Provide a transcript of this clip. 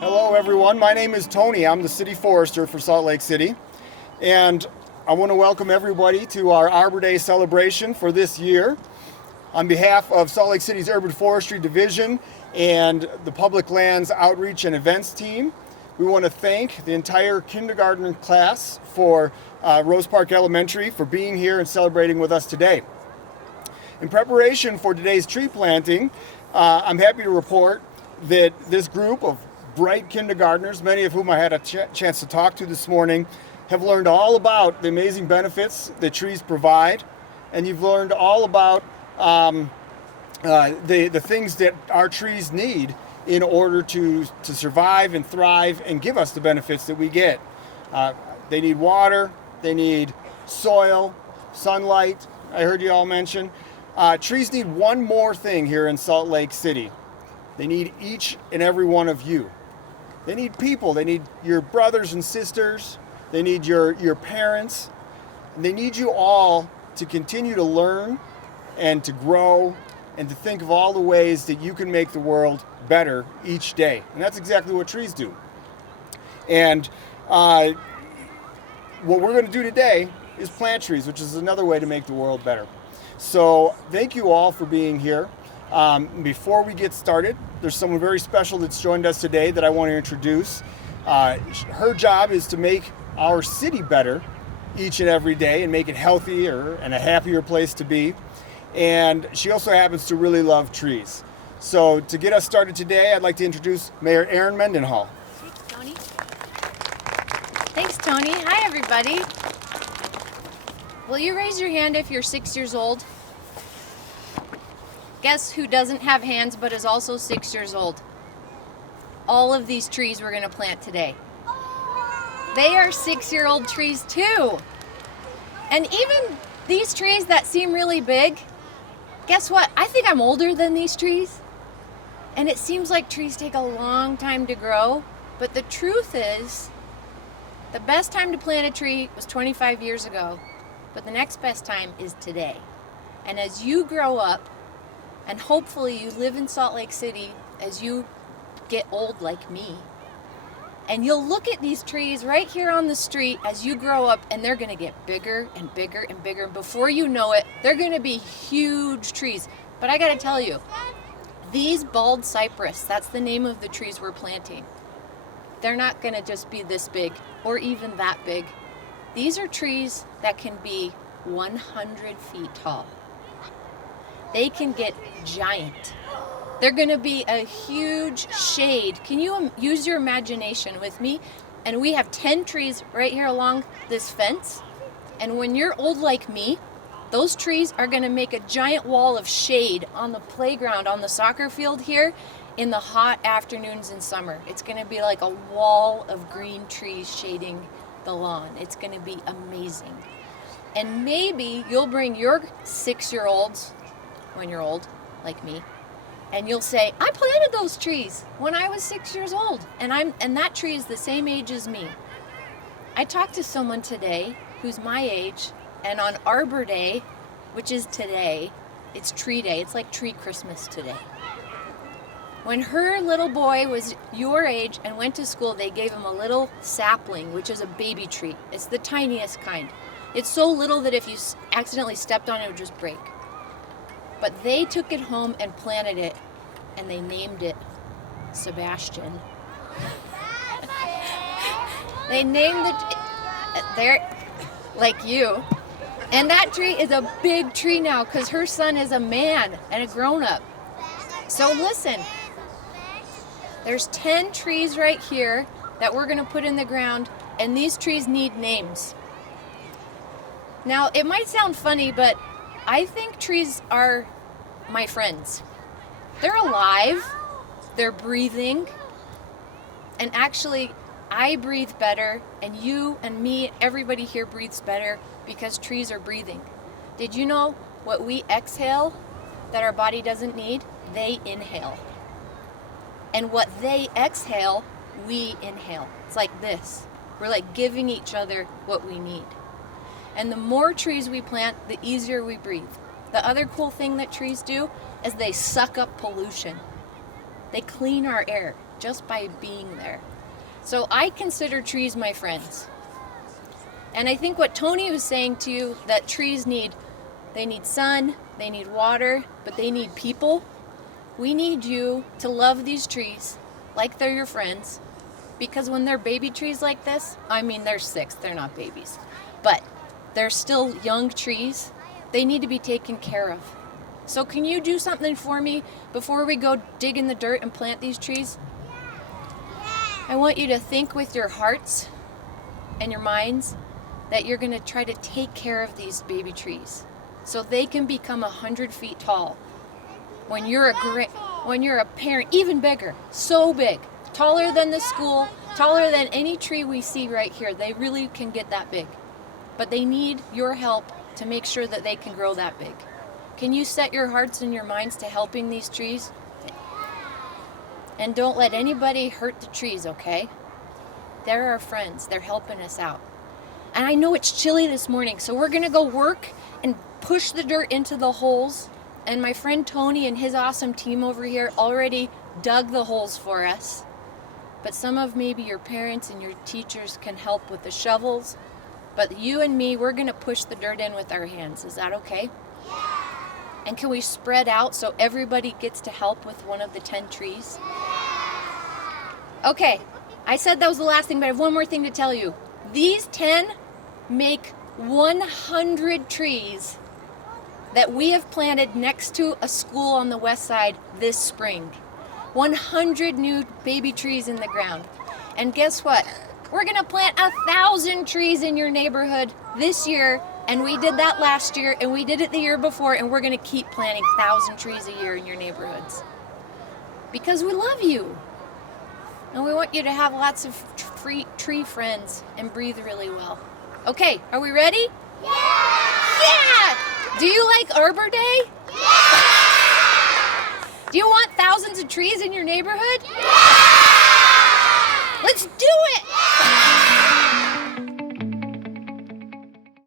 Hello everyone, my name is Tony. I'm the City Forester for Salt Lake City, and I want to welcome everybody to our Arbor Day celebration for this year. On behalf of Salt Lake City's Urban Forestry Division and the Public Lands Outreach and Events team, we want to thank the entire kindergarten class for Rose Park Elementary for being here and celebrating with us today. In preparation for today's tree planting, I'm happy to report that this group of bright kindergartners, many of whom I had a chance to talk to this morning, have learned all about the amazing benefits that trees provide, and you've learned all about the things that our trees need in order to survive and thrive and give us the benefits that we get. They need water, they need soil, sunlight, I heard you all mention. Trees need one more thing here in Salt Lake City. They need each and every one of you. They need people. They need your brothers and sisters. They need your parents. And they need you all to continue to learn and to grow and to think of all the ways that you can make the world better each day. And that's exactly what trees do. And what we're going to do today is plant trees, which is another way to make the world better. So thank you all for being here. Before we get started, there's someone very special that's joined us today that I want to introduce. Her job is to make our city better each and every day and make it healthier and a happier place to be. And she also happens to really love trees. So to get us started today, I'd like to introduce Mayor Erin Mendenhall. Thanks, Tony. Thanks, Tony. Hi, everybody. Will you raise your hand if you're 6 years old? Guess who doesn't have hands but is also 6 years old? All of these trees we're going to plant today. They are 6-year-old trees too. And even these trees that seem really big, guess what? I think I'm older than these trees. And it seems like trees take a long time to grow. But the truth is, the best time to plant a tree was 25 years ago. But the next best time is today. And as you grow up, and hopefully you live in Salt Lake City as you get old like me. And you'll look at these trees right here on the street as you grow up, and they're gonna get bigger and bigger and bigger. And before you know it, they're gonna be huge trees. But I gotta tell you, these bald cypress, that's the name of the trees we're planting. They're not gonna just be this big or even that big. These are trees that can be 100 feet tall. They can get giant. They're going to be a huge shade. Can you use your imagination with me? And we have 10 trees right here along this fence. And when you're old like me, those trees are going to make a giant wall of shade on the playground, on the soccer field here in the hot afternoons in summer. It's going to be like a wall of green trees shading the lawn. It's going to be amazing. And maybe you'll bring your 6-year-olds when you're old, like me, and you'll say, I planted those trees when I was 6 years old, and that tree is the same age as me. I talked to someone today who's my age, and on Arbor Day, which is today, it's tree day. It's like tree Christmas today. When her little boy was your age and went to school, they gave him a little sapling, which is a baby tree. It's the tiniest kind. It's so little that if you accidentally stepped on it, it would just break. But they took it home and planted it, and they named it Sebastian. They named it, they're like you. And that tree is a big tree now because her son is a man and a grown-up. So listen, there's 10 trees right here that we're going to put in the ground, and these trees need names. Now, it might sound funny, but I think trees are my friends. They're alive, they're breathing, and actually I breathe better, and you and me, everybody here breathes better because trees are breathing. Did you know what we exhale that our body doesn't need? They inhale. And what they exhale, we inhale. It's like this. We're like giving each other what we need. And the more trees we plant, the easier we breathe. The other cool thing that trees do is they suck up pollution. They clean our air. just by being there. So I consider trees my friends. And I think what Tony was saying to you, that trees they need sun, they need water, but they need people. We need you to love these trees like they're your friends, because when they're baby trees like this, I mean, they're 6, they're not babies, but they're still young trees. They need to be taken care of. So can you do something for me before we go dig in the dirt and plant these trees? I want you to think with your hearts and your minds that you're going to try to take care of these baby trees so they can become 100 feet tall. When you're a parent, even bigger, so big, taller than the school, taller than any tree we see right here. They really can get that big. But they need your help to make sure that they can grow that big. Can you set your hearts and your minds to helping these trees? And don't let anybody hurt the trees, okay? They're our friends. They're helping us out. And I know it's chilly this morning, so we're gonna go work and push the dirt into the holes. And my friend Tony and his awesome team over here already dug the holes for us. But some of maybe your parents and your teachers can help with the shovels. But you and me, we're gonna push the dirt in with our hands. Is that okay? Yeah. And can we spread out so everybody gets to help with one of the 10 trees? Yeah. Okay, I said that was the last thing, but I have one more thing to tell you. These 10 make 100 trees that we have planted next to a school on the west side this spring. 100 new baby trees in the ground. And guess what? We're gonna plant 1,000 trees in your neighborhood this year, and we did that last year, and we did it the year before, and we're gonna keep planting 1,000 trees a year in your neighborhoods. Because we love you. And we want you to have lots of tree friends and breathe really well. Okay, are we ready? Yeah! Yeah! Do you like Arbor Day? Yeah! Do you want thousands of trees in your neighborhood? Yeah! Let's do